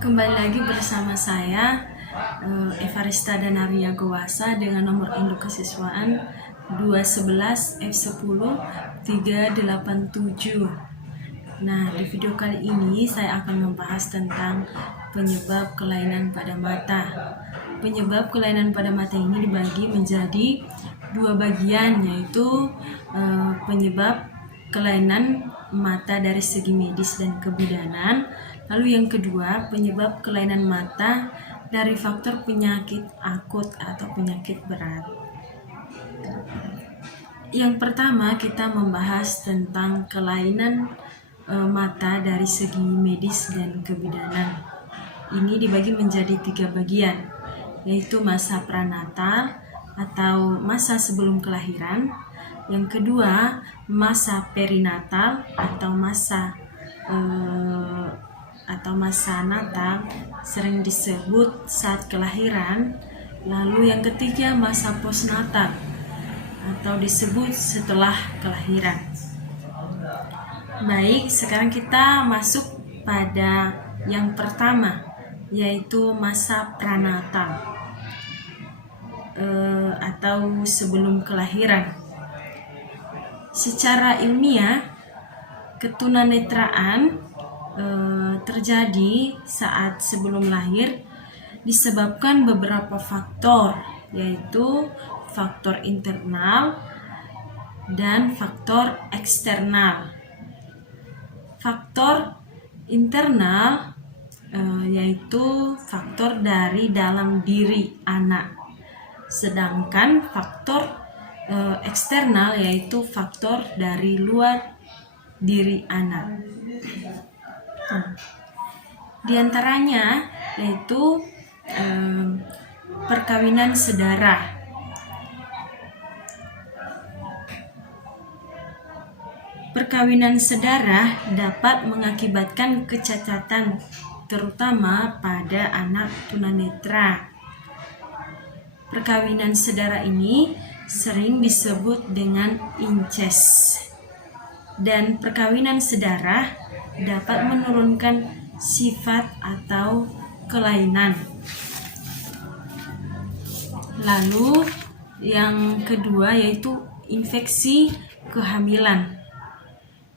Kembali lagi bersama saya Evarista Danaria Gowasa dengan nomor induk kesiswaan 211 F10 387. Nah, di video kali ini saya akan membahas tentang penyebab kelainan pada mata. Penyebab kelainan pada mata ini dibagi menjadi dua bagian, yaitu penyebab kelainan mata dari segi medis dan kebidanan. Lalu yang kedua, penyebab kelainan mata dari faktor penyakit akut atau penyakit berat. Yang pertama, kita membahas tentang kelainan mata dari segi medis dan kebidanan. Ini dibagi menjadi 3 bagian, yaitu masa pranatal atau masa sebelum kelahiran. Yang kedua, masa perinatal atau masa natal, sering disebut saat kelahiran. Lalu yang ketiga, masa postnatal atau disebut setelah kelahiran. Baik, sekarang kita masuk pada yang pertama, yaitu masa pranatal atau sebelum kelahiran. Secara ilmiah, ketunanetraan terjadi saat sebelum lahir disebabkan beberapa faktor, yaitu faktor internal dan faktor eksternal. Faktor internal yaitu faktor dari dalam diri anak, sedangkan faktor eksternal yaitu faktor dari luar diri anak. Di antaranya yaitu perkawinan sedara. Perkawinan sedara dapat mengakibatkan kecacatan, terutama pada anak tunanetra. Perkawinan sedara ini sering disebut dengan incest. Dan perkawinan sedara dapat menurunkan sifat atau kelainan. Lalu yang kedua yaitu infeksi kehamilan.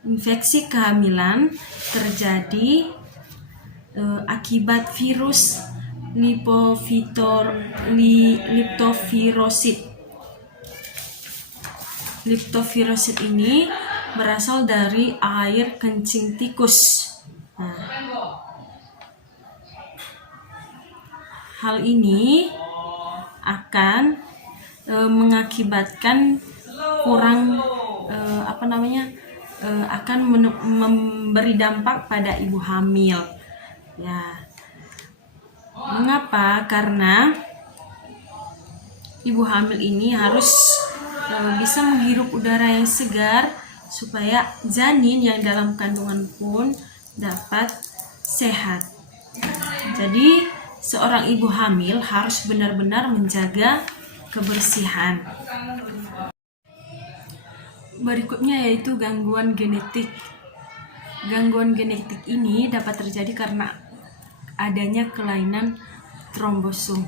Infeksi kehamilan terjadi akibat virus leptovirosis. Leptovirosis ini berasal dari air kencing tikus. Hal ini akan mengakibatkan akan memberi dampak pada ibu hamil. Ya, mengapa? Karena ibu hamil ini harus bisa menghirup udara yang segar supaya janin yang dalam kandungan pun dapat sehat. Jadi seorang ibu hamil harus benar-benar menjaga kebersihan. Berikutnya yaitu gangguan genetik. Gangguan genetik ini dapat terjadi karena adanya kelainan trombosom.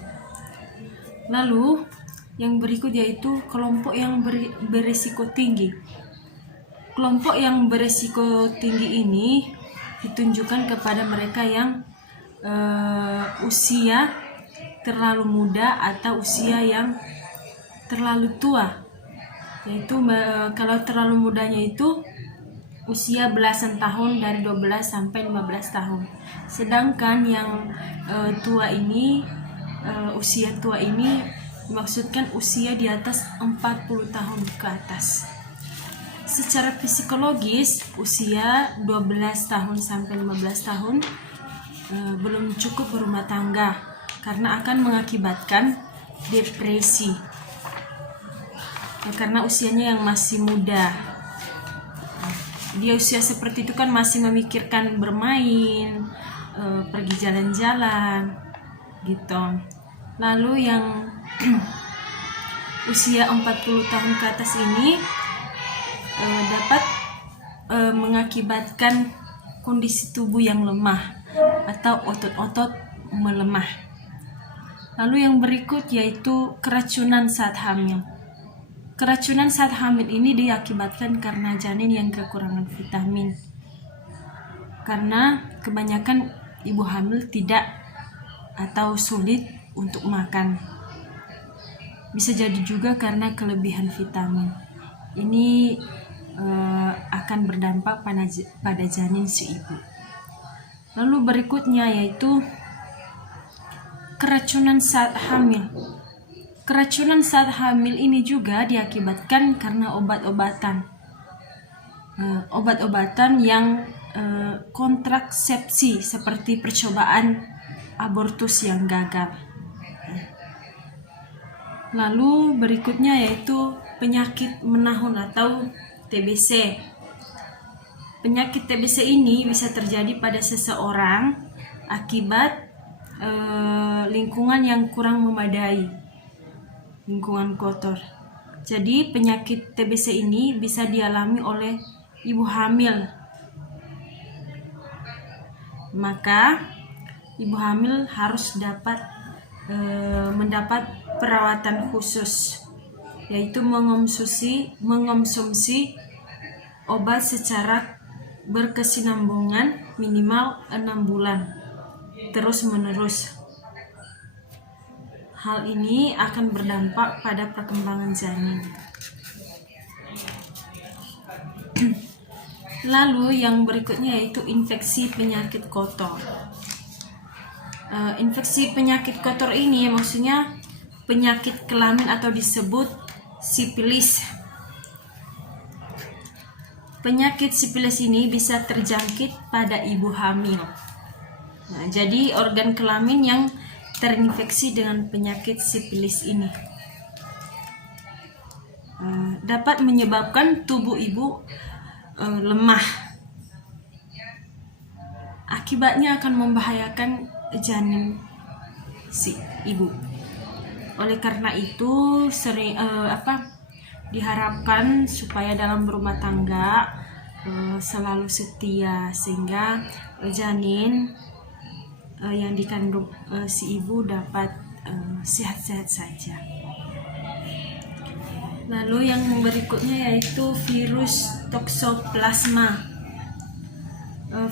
Lalu yang berikut yaitu kelompok yang berisiko tinggi. Kelompok yang berisiko tinggi ini ditunjukkan kepada mereka yang usia terlalu muda atau usia yang terlalu tua. Yaitu kalau terlalu mudanya itu usia belasan tahun, dari 12 sampai 15 tahun. Sedangkan yang tua ini, usia tua ini dimaksudkan usia di atas 40 tahun ke atas. Secara psikologis, usia 12 tahun sampai 15 tahun belum cukup berumah tangga karena akan mengakibatkan depresi. Karena usianya yang masih muda. Dia usia seperti itu kan masih memikirkan bermain, pergi jalan-jalan gitu. Lalu yang usia 40 tahun ke atas ini dapat mengakibatkan kondisi tubuh yang lemah atau otot-otot melemah. Lalu yang berikut yaitu keracunan saat hamil. Keracunan saat hamil ini diakibatkan karena janin yang kekurangan vitamin. Karena kebanyakan ibu hamil tidak atau sulit untuk makan. Bisa jadi juga karena kelebihan vitamin. Ini akan berdampak pada janin si ibu. Lalu berikutnya yaitu keracunan saat hamil. Keracunan saat hamil ini juga diakibatkan karena obat-obatan. Obat-obatan yang kontrasepsi seperti percobaan abortus yang gagal. Lalu berikutnya yaitu penyakit menahun atau TBC. Penyakit TBC ini bisa terjadi pada seseorang akibat lingkungan yang kurang memadai, lingkungan kotor. Jadi penyakit TBC ini bisa dialami oleh ibu hamil. Maka ibu hamil harus mendapat perawatan khusus, yaitu mengonsumsi obat secara berkesinambungan minimal 6 bulan terus-menerus. Hal ini akan berdampak pada perkembangan janin. Lalu yang berikutnya yaitu infeksi penyakit kotor. Infeksi penyakit kotor ini maksudnya penyakit kelamin atau disebut sipilis. Penyakit sipilis ini bisa terjangkit pada ibu hamil. Nah, jadi organ kelamin yang terinfeksi dengan penyakit sipilis ini dapat menyebabkan tubuh ibu lemah. Akibatnya akan membahayakan janin si ibu. Oleh karena itu diharapkan supaya dalam berumah tangga selalu setia, sehingga janin yang dikandung si ibu dapat sehat-sehat saja. Lalu yang berikutnya yaitu virus toksoplasma.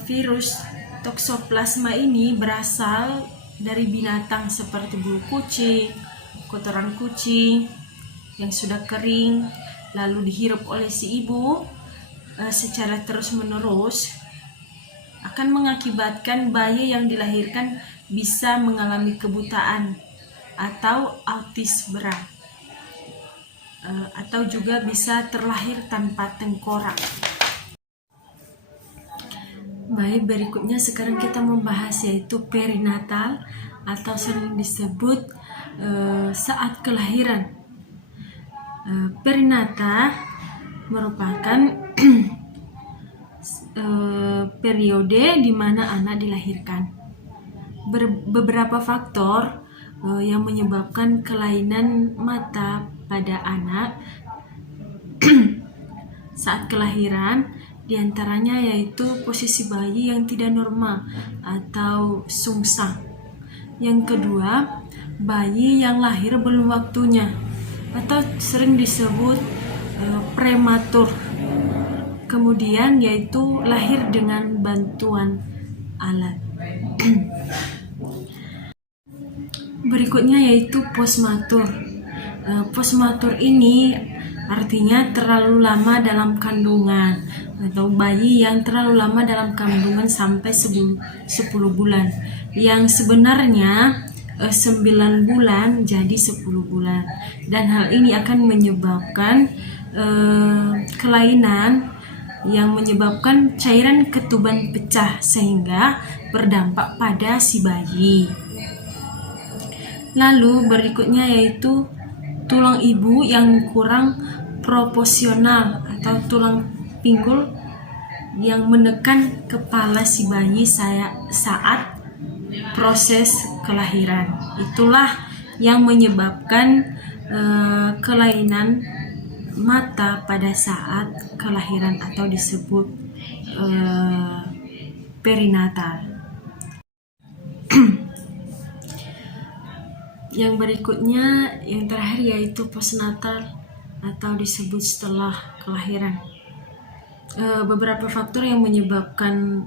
Virus toksoplasma ini berasal dari binatang seperti bulu kucing, kotoran kucing yang sudah kering, lalu dihirup oleh si ibu secara terus-menerus, akan mengakibatkan bayi yang dilahirkan bisa mengalami kebutaan atau autis berat, atau juga bisa terlahir tanpa tengkorak. Baik, berikutnya sekarang kita membahas yaitu perinatal atau sering disebut saat kelahiran. Perinata merupakan periode di mana anak dilahirkan. Beberapa faktor yang menyebabkan kelainan mata pada anak saat kelahiran, diantaranya yaitu posisi bayi yang tidak normal atau sungsang. Yang kedua, bayi yang lahir belum waktunya atau sering disebut prematur. Kemudian yaitu lahir dengan bantuan alat. Berikutnya yaitu postmatur. Postmatur ini artinya terlalu lama dalam kandungan, atau bayi yang terlalu lama dalam kandungan sampai 10 bulan, yang sebenarnya 9 bulan jadi 10 bulan, dan hal ini akan menyebabkan kelainan yang menyebabkan cairan ketuban pecah sehingga berdampak pada si bayi. Lalu berikutnya yaitu tulang ibu yang kurang proporsional atau tulang pinggul yang menekan kepala si bayi saat proses kelahiran. Itulah yang menyebabkan kelainan mata pada saat kelahiran atau disebut perinatal. Yang berikutnya, yang terakhir yaitu postnatal atau disebut setelah kelahiran. Beberapa faktor yang menyebabkan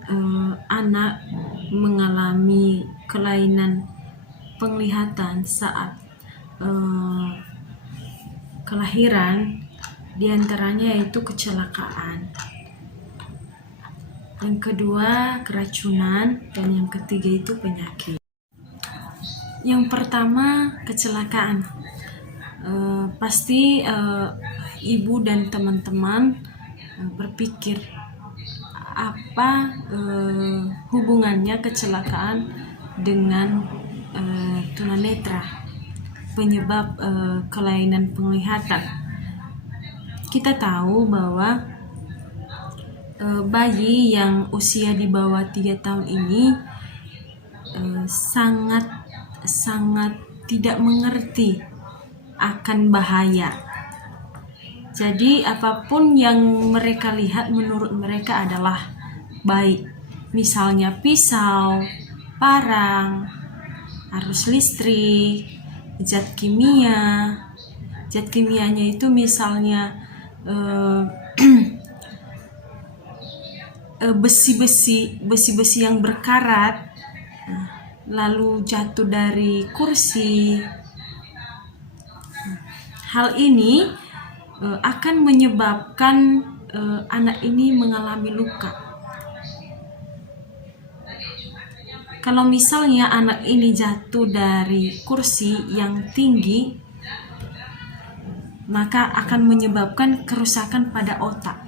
anak mengalami kelainan penglihatan saat kelahiran, diantaranya yaitu kecelakaan, yang kedua keracunan, dan yang ketiga itu penyakit. Yang pertama, kecelakaan. Pasti ibu dan teman-teman berpikir apa hubungannya kecelakaan dengan tunanetra, penyebab kelainan penglihatan. Kita tahu bahwa bayi yang usia di bawah 3 tahun ini sangat tidak mengerti akan bahaya. Jadi apapun yang mereka lihat menurut mereka adalah baik. Misalnya pisau, parang, arus listrik, zat kimia. Zat kimianya itu misalnya besi-besi yang berkarat, lalu jatuh dari kursi. Hal ini akan menyebabkan anak ini mengalami luka. Kalau misalnya anak ini jatuh dari kursi yang tinggi, maka akan menyebabkan kerusakan pada otak.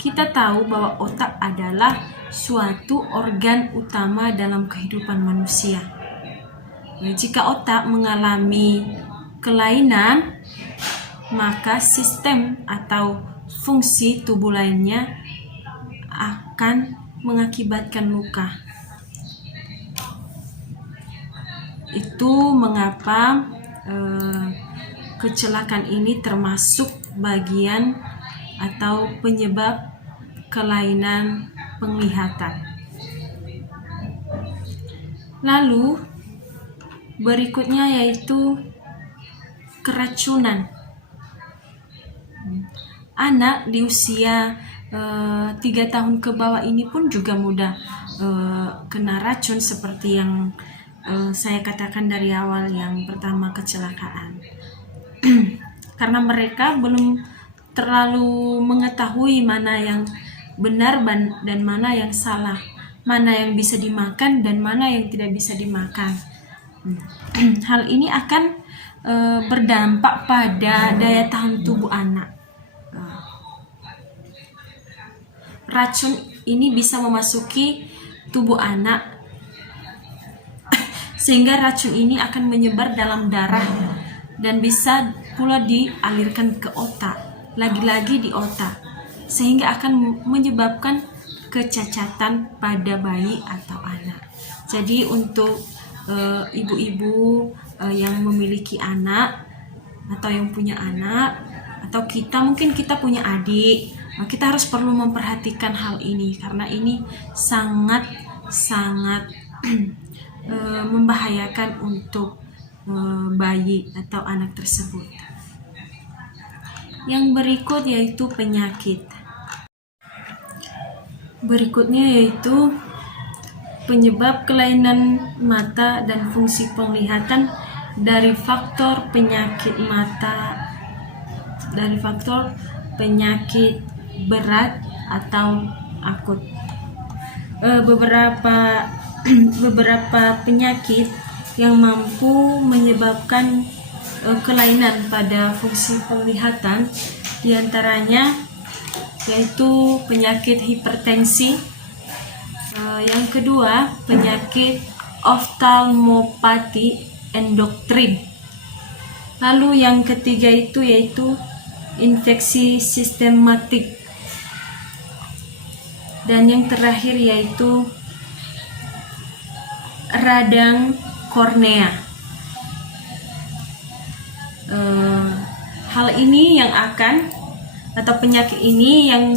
Kita tahu bahwa otak adalah suatu organ utama dalam kehidupan manusia. Jika otak mengalami kelainan, maka sistem atau fungsi tubuh lainnya akan mengakibatkan luka. Itu mengapa kecelakaan ini termasuk bagian atau penyebab kelainan penglihatan. Lalu berikutnya yaitu keracunan. Anak di usia 3 tahun ke bawah ini pun juga mudah kena racun seperti yang saya katakan dari awal, yang pertama kecelakaan. Karena mereka belum terlalu mengetahui mana yang benar dan mana yang salah, mana yang bisa dimakan dan mana yang tidak bisa dimakan. Hal ini akan berdampak pada daya tahan tubuh anak. Racun ini bisa memasuki tubuh anak sehingga racun ini akan menyebar dalam darah dan bisa pula dialirkan ke otak, lagi-lagi di otak, sehingga akan menyebabkan kecacatan pada bayi atau anak. Jadi untuk ibu-ibu yang memiliki anak atau yang punya anak, atau mungkin kita punya adik, kita harus perlu memperhatikan hal ini karena ini sangat membahayakan untuk bayi atau anak tersebut. Yang berikut yaitu penyakit. Berikutnya yaitu penyebab kelainan mata dan fungsi penglihatan dari faktor penyakit mata, dari faktor penyakit berat atau akut. Beberapa penyakit yang mampu menyebabkan kelainan pada fungsi penglihatan, diantaranya yaitu penyakit hipertensi, yang kedua penyakit oftalmopati endoktrin, lalu yang ketiga itu yaitu infeksi sistematik, dan yang terakhir yaitu radang kornea. Hal ini yang atau penyakit ini yang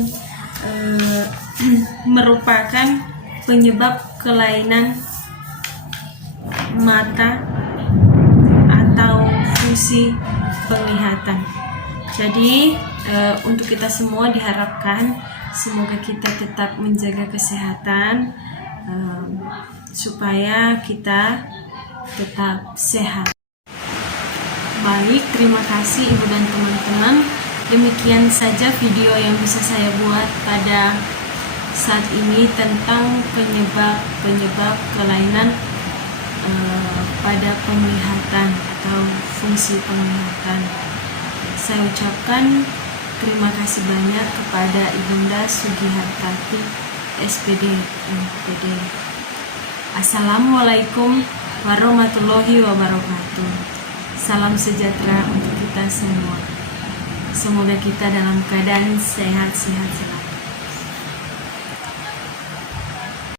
merupakan penyebab kelainan mata fungsi penglihatan. Jadi untuk kita semua diharapkan semoga kita tetap menjaga kesehatan supaya kita tetap sehat. Baik, terima kasih Ibu dan teman-teman. Demikian saja video yang bisa saya buat pada saat ini tentang penyebab kelainan pada penglihatan atau fungsi penglihatan. Saya ucapkan terima kasih banyak kepada Ibunda Sugihartati SPD MPD. Assalamualaikum warahmatullahi wabarakatuh. Salam sejahtera untuk kita semua. Semoga kita dalam keadaan sehat-sehat selalu.